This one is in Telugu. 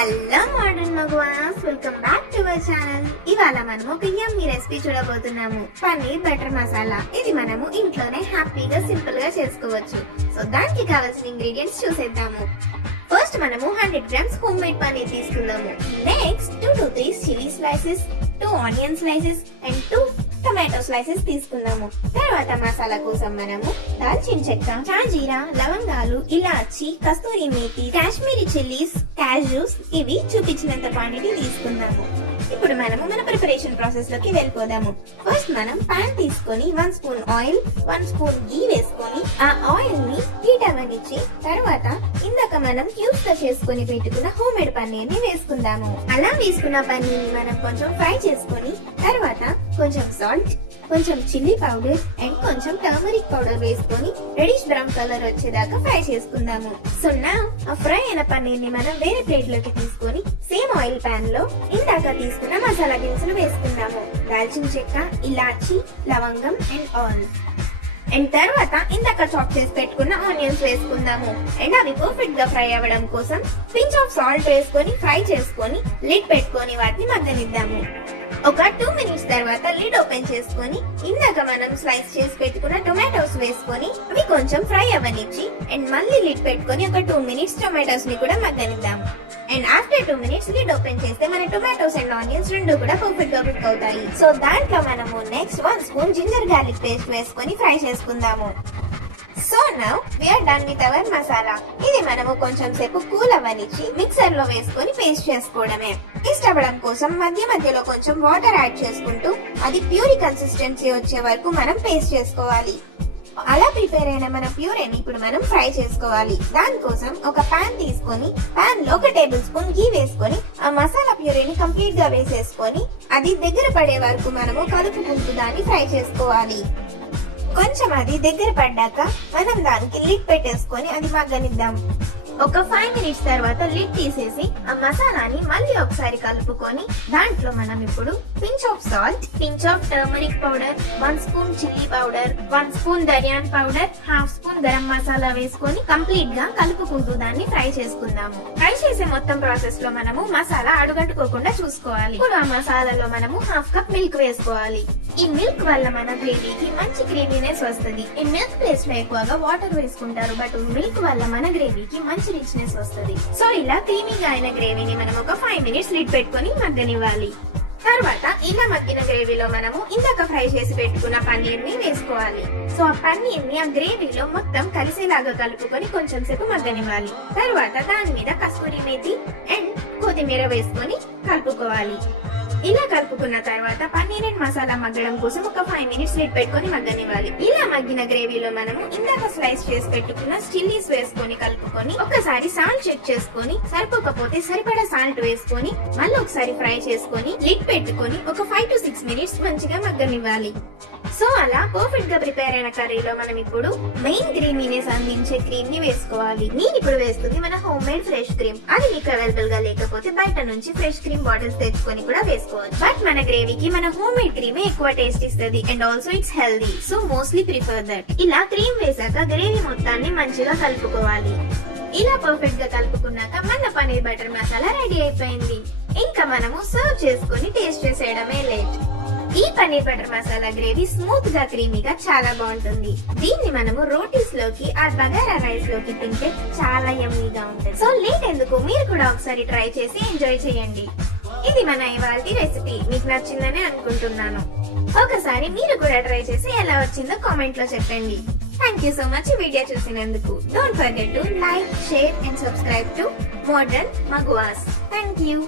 Hello modern Maguvas, welcome back to our channel. ఇవాళ మనం ఒక యమ్మీ రెసిపీ చూడబోతున్నాము, పన్నీర్ బటర్ మసాలా. ఇది మనము ఇంట్లోనే హ్యాపీగా సింపుల్ గా చేసుకోవచ్చు. సో దానికి కావాల్సిన ఇంగ్రీడియంట్స్ చూసేద్దాము. ఫస్ట్ మనము 100 grams హోమ్ మేడ్ పన్నీర్ తీసుకుందాము. Next 2 to 3 chilli slices, 2 onion slices and 2 tomato slices తీసుకుందాము. తర్వాత మసాలా కోసం మనము దాల్చిన చెక్క, షాజీరా, లవంగాలు, ఇలాచి, కస్తూరి మేతి, కాశ్మీరీ చిల్లీస్, క్యాష్యూస్ ఇవి చూపించినంత క్వాంటిటీ తీసుకుందాము. ఇప్పుడు మనము మన ప్రిపరేషన్ ప్రాసెస్ లోకి వెళ్ళిపోదాము. ఫస్ట్ మనం పాన్ తీసుకొని 1 స్పూన్ ఆయిల్, 1 స్పూన్ గీ వేసుకొని ఆ ఆయిల్ ని హీట్ అవ్వనిచ్చి తర్వాత ఇందాక మనం క్యూబ్స్ తో చేసుకొని పెట్టుకున్న హోమ్ మేడ్ పన్నీర్ ని వేసుకుందాము. అలా వేసుకున్న పన్నీర్ ని మనం కొంచెం ఫ్రై చేసుకొని తర్వాత కొంచెం సాల్ట్, కొంచెం చిల్లీ పౌడర్ అండ్ కొంచెం టర్మరిక్ పౌడర్ వేసుకొని రెడిష్ బ్రౌన్ కలర్ వచ్చేదాకా ఫ్రై చేసుకుందాము. సో నౌ ఆ ఫ్రై అయిన పన్నీర్ ని మనం వేరే ప్లేట్ లోకి తీసుకొని సేమ్ ఆయిల్ పాన్ లో ఇందాక తీసుకున్న మసాలా దినుసులు వేసుకుందాము. దాల్చిన చెక్క, ఇలాచి, లవంగం అండ్ ఆల్. అండ్ తర్వాత ఇందాక చాప్ చేసి పెట్టుకున్న ఆనియన్స్ వేసుకుందాము. అండ్ అవి పర్ఫెక్ట్ గా ఫ్రై అవ్వడం కోసం పించ్ ఆఫ్ సాల్ట్ వేసుకొని ఫ్రై చేసుకొని లిడ్ పెట్టుకొని వాటిని మగ్గనిద్దాము. ఒక 2 minutes తర్వాత లిడ్ ఓపెన్ చేసుకొని ఇందాక మనం స్లైస్ చేసి పెట్టుకున్న టొమాటోస్ వేసుకొని అవి కొంచెం ఫ్రై అవ్వనిచ్చి అండ్ మళ్ళీ లిడ్ పెట్టుకొని ఒక 2 minutes టొమాటోస్ ని కూడా మగ్గనిద్దాము. And after 2 minutes lid open చేస్తే మన టొమాటోస్ అండ్ ఆనియన్స్ రెండు కూడా పర్ఫెక్ట్ గా కుక్ అవుతాయి. సో దాంట్లో మనము next 1 spoon ginger garlic paste వేసుకొని ఫ్రై చేసుకుందాము. So now we are done with our masala. ఇది మనము కొంచెం సేపు కూల్ అవ్వనిచ్చి మిక్సర్ లో వేసుకొని పేస్ట్ చేసుకోవడమే. పేస్ట్ అవ్వడం కోసం మధ్య మధ్యలో కొంచెం వాటర్ యాడ్ చేసుకుంటూ అది ప్యూరీ కన్సిస్టెన్సీ వచ్చే వరకు మనం పేస్ట్ చేసుకోవాలి. అలా ప్రిపేర్ అయిన మన ప్యూరీని ఇప్పుడు మనం ఫ్రై చేసుకోవాలి. దానికోసం ఒక పాన్ తీసుకొని పాన్ లో 1 టేబుల్ స్పూన్ గీ వేసుకొని ఆ మసాలా ప్యూరీని కంప్లీట్ గా వేసేసుకొని అది దగ్గర పడే వరకు మనము కలుపుకుంటూ దాన్ని ఫ్రై చేసుకోవాలి. కొంచెం అది దగ్గర పడ్డాక మనం దానికి లిడ్ పెట్టేసుకొని అది మగ్గనిద్దాం. ఒక 5 minutes తర్వాత లిడ్ తీసేసి ఆ మసాలాని మళ్ళీ ఒకసారి కలుపుకొని దాంట్లో మనం ఇప్పుడు pinch of salt, pinch of turmeric powder, 1 spoon chilli powder, 1 spoon ధనియాన్ పౌడర్, 1/2 స్పూన్ గరం మసాలా వేసుకొని కంప్లీట్ గా కలుపుకుంటూ దాన్ని ఫ్రై చేసుకుందాము. ఫ్రై చేసే మొత్తం ప్రాసెస్ లో మనము మసాలా అడుగంటుకోకుండా చూసుకోవాలి. ఇప్పుడు ఆ మసాలాలో మనము 1/2 కప్ మిల్క్ వేసుకోవాలి. ఈ మిల్క్ వల్ల మన గ్రేవీకి మంచి క్రీమీనెస్ వస్తుంది. ఈ మిల్క్ ప్లేస్ లో ఎక్కువగా వాటర్ వేసుకుంటారు, బట్ మిల్క్ వల్ల మన గ్రేవీకి మంచి రిచ్నెస్ వస్తుంది. సో ఇలా క్రీమీగా అయిన గ్రేవీని మనం ఒక 5 minutes లిడ్ పెట్టుకొని మగ్గనివ్వాలి. తర్వాత ఇలా మగ్గిన గ్రేవీలో మనము ఇందాక ఫ్రై చేసి పెట్టుకున్న పన్నీర్ ని వేసుకోవాలి. సో ఆ పన్నీర్ ని ఆ గ్రేవీలో మొత్తం కలిసేలాగా కలుపుకొని కొంచెం సేపు మగ్గనివ్వాలి. తర్వాత దాని మీద కస్తూరి మేతి అండ్ కొత్తిమీర వేసుకొని కలుపుకోవాలి. ఇలా కలుపుకున్న తర్వాత పన్నీర్ అండ్ మసాలా మగ్గడం కోసం ఒక 5 minutes లిడ్ పెట్టుకొని మగ్గనివ్వాలి. ఇలా మగ్గిన గ్రేవీలో మనము ఇందాక స్లైస్ చేసి పెట్టుకున్న చిల్లీస్ వేసుకొని కలుపుకొని ఒకసారి సాల్ట్ చెక్ చేసుకొని సరిపోకపోతే సరిపడా సాల్ట్ వేసుకొని మళ్ళీ ఒకసారి ఫ్రై చేసుకొని లిడ్ పెట్టుకొని ఒక 5 to 6 minutes మంచిగా మగ్గనివ్వాలి. సో అలా పర్ఫెక్ట్ గా ప్రిపేర్ అయిన కర్రీలో మనం ఇప్పుడు మెయిన్ క్రీమీనెస్ అందించే క్రీమ్ ని వేసుకోవాలి. నేను ఇప్పుడు వేస్తుంది మన హోమ్ మేడ్ ఫ్రెష్ క్రీమ్. అది మీకు అవైలబుల్ గా లేకపోతే బయట నుంచి ఫ్రెష్ క్రీమ్ బాటిల్స్ తెచ్చుకొని కూడా వేసుకోవచ్చు. బట్ మన గ్రేవీకి మన హోమ్ మేడ్ క్రీమే ఎక్కువ టేస్ట్ ఇస్తుంది and also it's healthy. So mostly prefer that. ఇలా క్రీమ్ వేసాక గ్రేవీ మొత్తాన్ని మంచిగా కలుపుకోవాలి. ఇలా పర్ఫెక్ట్ గా కలుపుకున్నాక మన పన్నీర్ బటర్ మసాలా రెడీ అయిపోయింది. ఇంకా మనము సర్వ్ చేసుకుని టేస్ట్ చేసేయడమే లేట్. ఈ paneer butter masala gravy smooth గా క్రీమీగా చాలా బాగుంటుంది. దీన్ని మనము రోటీస్ లోకి ఆ బగారా రైస్ లోకి తింటే చాలా యమ్మీగా ఉంటుంది. సో లేట్ ఎందుకు, మీరు కూడా ఒకసారి ట్రై చేసి ఎంజాయ్ చేయండి. ఇది మన ఇవాల్టి రెసిపీ. మీకు నచ్చిందని అనుకుంటున్నాను. ఒకసారి మీరు కూడా ట్రై చేసి ఎలా వచ్చిందో కామెంట్ లో చెప్పండి. Thank you so much video చూసినందుకు. Don't forget to like, share and subscribe to modern Maguvas. Thank you.